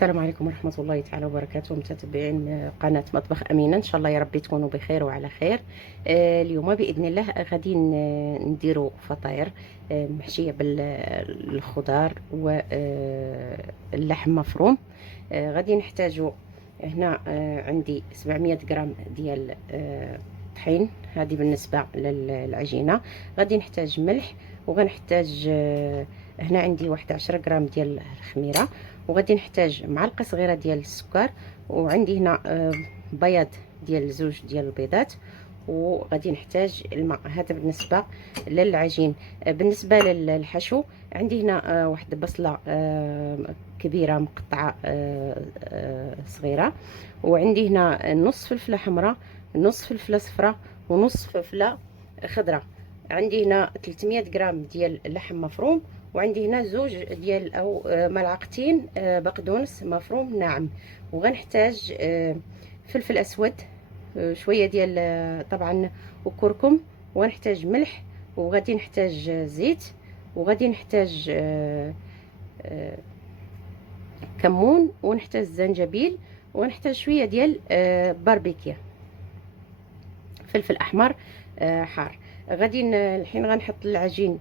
السلام عليكم ورحمة الله تعالى وبركاته، متتبعين قناة مطبخ أمينة. إن شاء الله يا ربي تكونوا بخير وعلى خير. اليوم بإذن الله غادي نديروا فطاير محشية بالخضار واللحم مفروم. غادي نحتاجوا هنا عندي 700 غرام ديال طحين، هذه بالنسبة للعجينة. غادي نحتاج ملح، وغنحتاج هنا عندي واحد 10 غرام ديال الخميرة، وغادي نحتاج معلقه صغيره ديال السكر، وعندي هنا بياض ديال زوج ديال البيضات، وغادي نحتاج الماء. هذا بالنسبه للعجين. بالنسبه للحشو عندي هنا واحد بصله كبيره مقطعه صغيره، وعندي هنا نص فلفله حمراء، نص فلفله صفراء، ونص فلفله خضراء. عندي هنا 300 غرام ديال اللحم مفروم، وعندي هنا زوج ديال او ملعقتين بقدونس مفروم ناعم. وغنحتاج فلفل اسود شويه ديال طبعا وكركم، ونحتاج ملح، وغادي نحتاج زيت، وغادي نحتاج كمون، ونحتاج زنجبيل، ونحتاج شويه ديال باربيكيا، فلفل احمر حار. غادي الحين غنحط العجين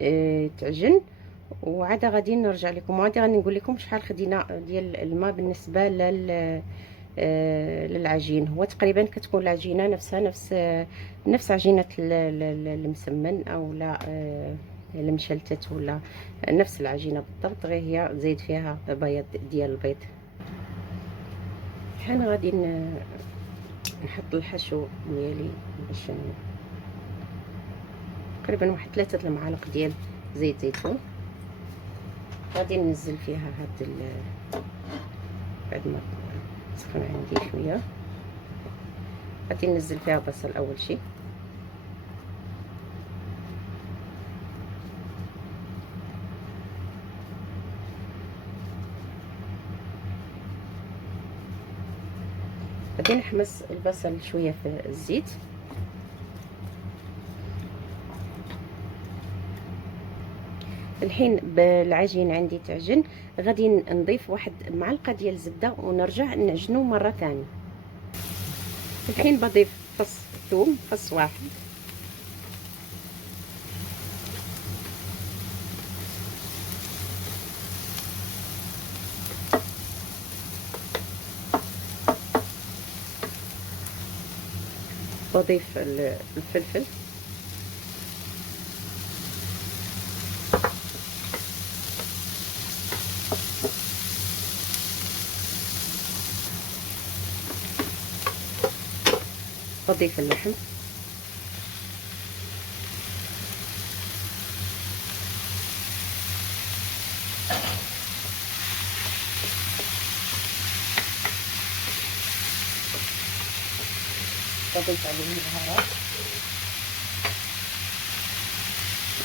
يتعجن، وعاد غادي نرجع لكم، وعاد غادي نقول لكم شحال خدينا ديال الماء بالنسبه للعجين. هو تقريبا كتكون العجينه نفسها نفس عجينه المسمن او لا المشلتت، ولا نفس العجينه بالضبط، غير هي زايد فيها بياض ديال البيض. الحين غادي نحط الحشو ديالي باش تقريبا واحد 3 المعالق ديال زيت زيتون. غادي ننزل فيها هاد بعد ما سخن عندي شويه، غادي ننزل فيها بصل اول شيء، غادي نحمس البصل شويه في الزيت. الحين بالعجين عندي تعجن، غادي نضيف واحد معلقه ديال الزبده ونرجع نعجنو مره ثانيه. الحين بضيف فص ثوم، فص واحد، بضيف الفلفل، بضيف اللحم، بضيف عليه البهارات.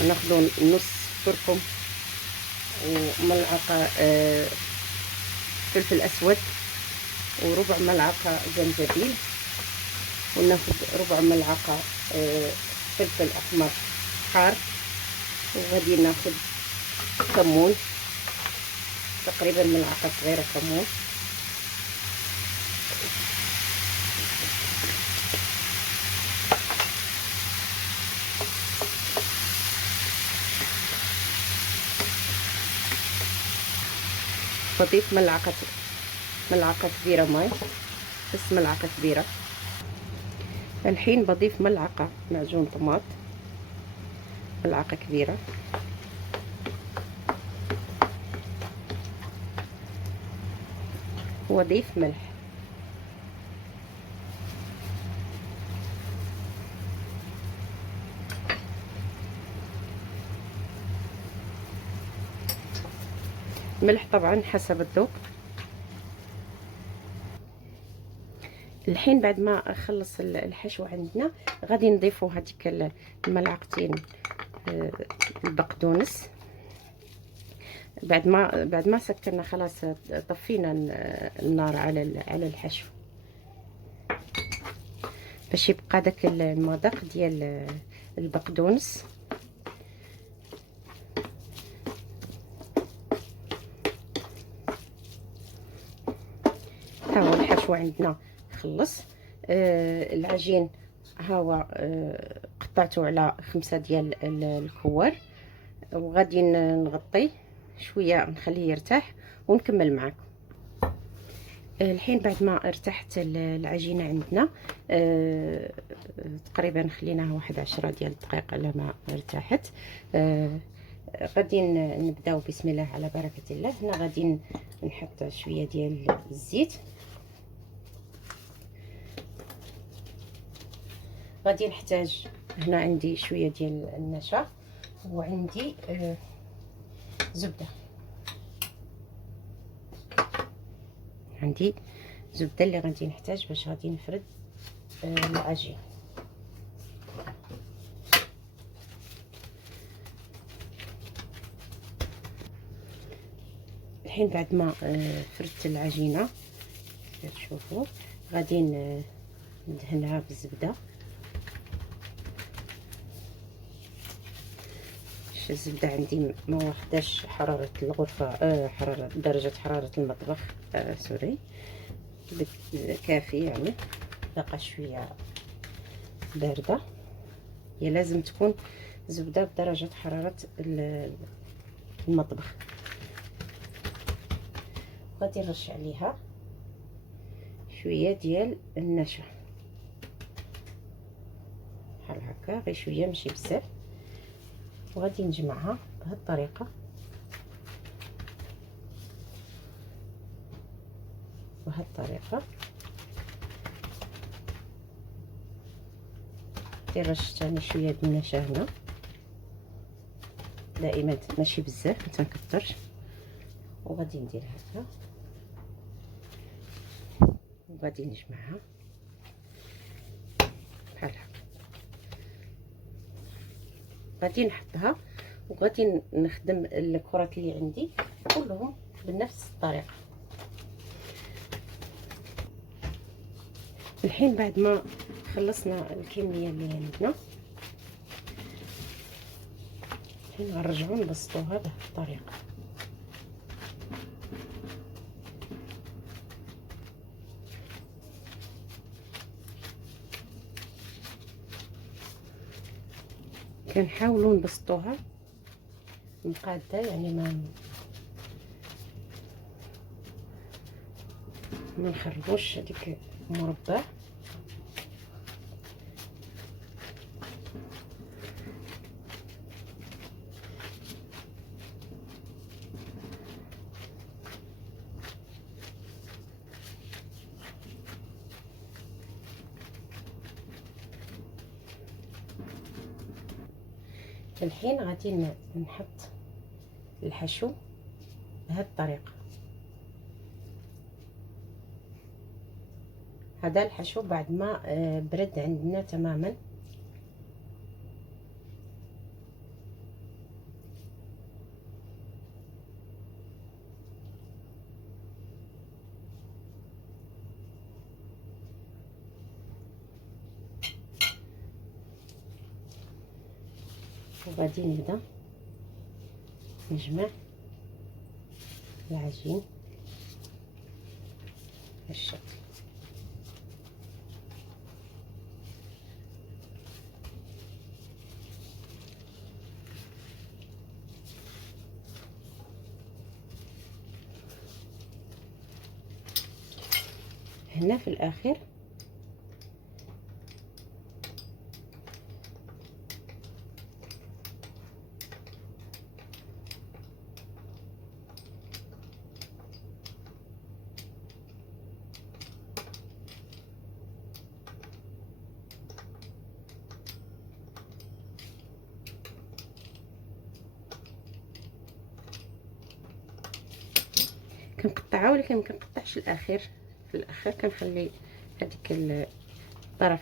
ناخذ نص كركم، وملعقه فلفل اسود، وربع ملعقه زنجبيل، وناخذ ربع ملعقه فلفل احمر حار، وغادي ناخذ كمون، تقريبا ملعقه صغيره كمون، بضيف ملعقه كبيره ماء، بس ملعقه كبيره. الحين بضيف ملعقه معجون طماط، ملعقه كبيره، واضيف ملح. ملح طبعا حسب الذوق. الحين بعد ما خلص الحشو عندنا، غادي نضيفوا هذيك الملعقتين البقدونس. بعد ما سكرنا خلاص، طفينا النار على الحشو باش يبقى داك المذاق ديال البقدونس. هو عندنا خلص. العجين ها هو قطعته على 5 ديال الكوار، وغادي نغطيه شويه نخليه يرتاح ونكمل معكم. الحين بعد ما ارتاحت العجينه عندنا تقريبا خليناها واحد 10 ديال الدقائق على ما ارتاحت. غادي نبداو بسم الله على بركه الله. هنا غادي نحط شويه ديال الزيت، غادي نحتاج هنا عندي شويه ديال النشا، وعندي زبده، عندي زبده اللي غادي نحتاج باش غادي نفرد العجين. الحين بعد ما فردت العجينه تشوفوا غادي ندهنها بالزبده. الزبده عندي ما واخداش حراره الغرفه، حراره درجه حراره المطبخ، سوري، كافي يعني، بقى شويه بارده. هي لازم تكون زبده بدرجه حراره المطبخ. غادي نرش عليها شويه ديال النشا بحال هكا، غير شويه ماشي بزاف، وغادي نجمعها بهذه الطريقه بهذه الطريقه. رشت ثاني شويه ديال النشا هنا، دائما ماشي بزاف ما تنكثرش، وغادي ندير هكا وغادي نجمعها بحال هكا. غادي نحطها وغادي نخدم الكرات اللي عندي كلهم بنفس الطريقه. الحين بعد ما خلصنا الكميه اللي عندنا، الحين غنرجعو نبسطوها بهذه الطريقه. كنحاولوا نبسطوها مقاده، يعني ما نخربوش هذيك المربع. الحين غادي نحط الحشو بهذه الطريقه. هذا الحشو بعد ما برد عندنا تماما. وغادي نبدا نجمع العجين بالشكل. هنا في الاخر كنقطعها، ولكن ما كنقطعش الاخير. في الاخر كنخلي هذيك الطرف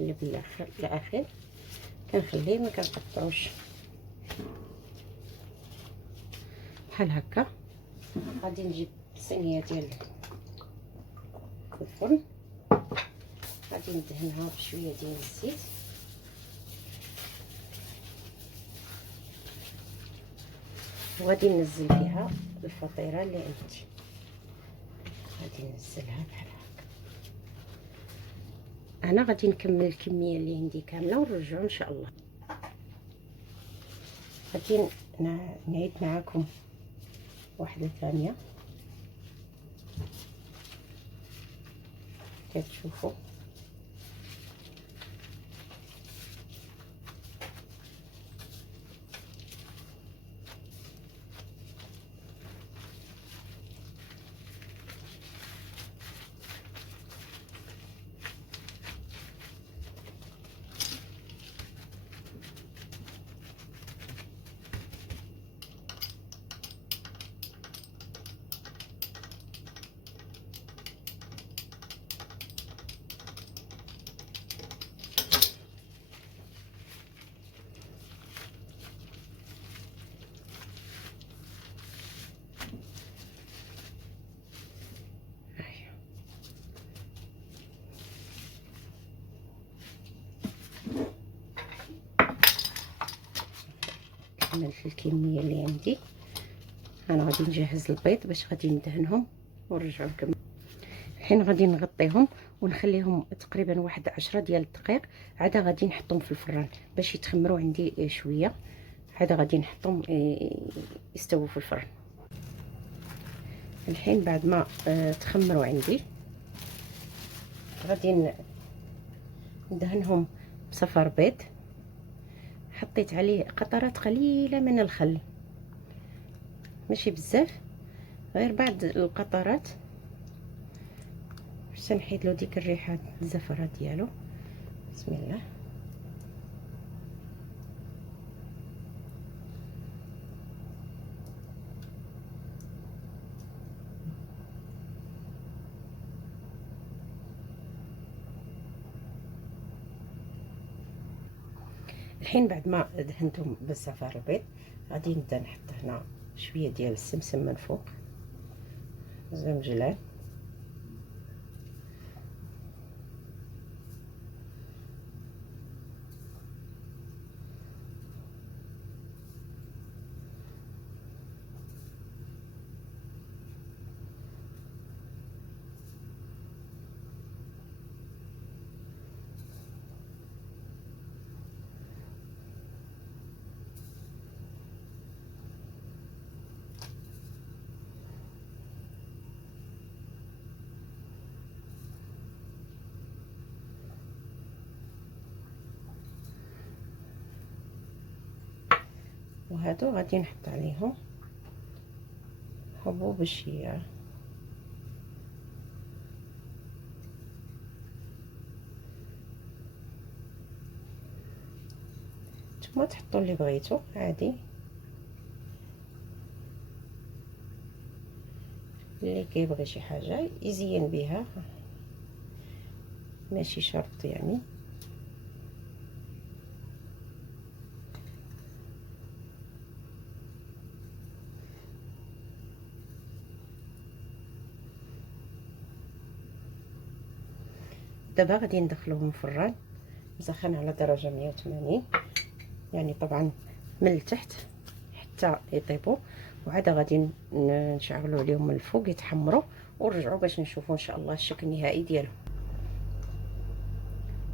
اللي بالاخر الاخير كنخليه، ما كنقطعوش بحال هكا. غادي نجيب صينيه ديال الفرن، غادي ندهنها بشويه ديال الزيت، وغادي ننزل فيها الفطيره اللي عندي. غادي ننزلها بحال هكا. انا غادي نكمل الكميه اللي عندي كامله ونرجعوا ان شاء الله. غادي نعيد معكم واحده ثانيه كتشوفوا. كملت الكميه اللي عندي. انا غادي نجهز البيض باش غادي ندهنهم ونرجعوا لكم. الحين غادي نغطيهم ونخليهم تقريبا واحد 10 ديال الدقائق، عاد غادي نحطهم في الفران باش يتخمروا عندي شويه، عاد غادي نحطهم يستووا في الفرن. الحين بعد ما تخمروا عندي غادي ندهنهم بصفار بيض. حطيت عليه قطرات قليله من الخل، ماشي بزاف، غير بعض القطرات باش نحيد له ديك الريحه الزفره ديالو. بسم الله. الحين بعد ما دهنتهم بالصفار البيض غادي نبدا نحط هنا شويه ديال السمسم من فوق، زنجلان، وهادو غادي نحط عليهم حبوب الشيا. نتوما تحطوا اللي بغيتو عادي، اللي كيبغي شي حاجه يزين بها، ماشي شرط يعني. دابا غادي ندخلوهم الفران مسخن على درجه 180، يعني طبعا من التحت حتى يطيبوا، وعاد غادي نشعلوا عليهم من الفوق يتحمروا ونرجعوا باش نشوفوا ان شاء الله الشكل النهائي ديالهم.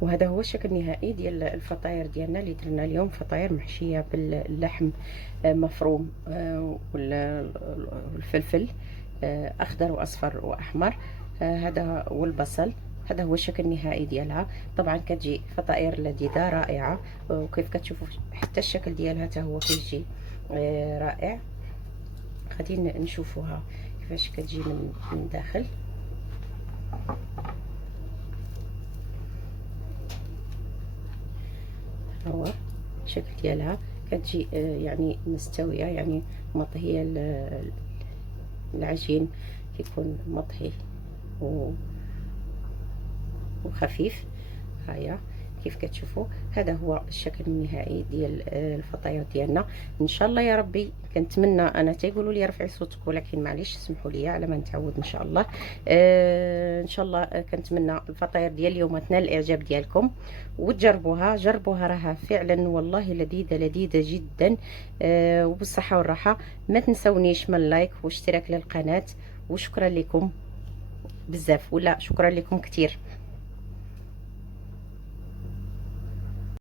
وهذا هو الشكل النهائي ديال الفطاير ديالنا اللي درنا اليوم. فطاير محشيه باللحم مفروم والفلفل اخضر واصفر واحمر، هذا والبصل. هذا هو الشكل النهائي ديالها. طبعا كتجي فطائر لذيذه رائعه، وكيف كتشوفوا حتى الشكل ديالها حتى هو كيجي رائع. غادي نشوفوها كيفاش كتجي من داخل. هو الشكل ديالها كتجي يعني مستويه، يعني مطهيه. العجين كيكون مطهي وخفيف. هيا كيف كتشوفوا هذا هو الشكل النهائي ديال الفطاير ديالنا. ان شاء الله يا ربي. كنتمنى، انا تيقولوا لي رفعي صوتك، ولكن معليش سمحوا لي على ما نتعود ان شاء الله. ان شاء الله كنتمنى الفطاير ديال اليوم تنال الاعجاب ديالكم وتجربوها. جربوها، راها فعلا والله لذيذه لذيذه جدا. وبالصحه والراحه. ما تنسونيش من اللايك واشتراك للقناه، وشكرا لكم بزاف، ولا شكرا لكم كثير.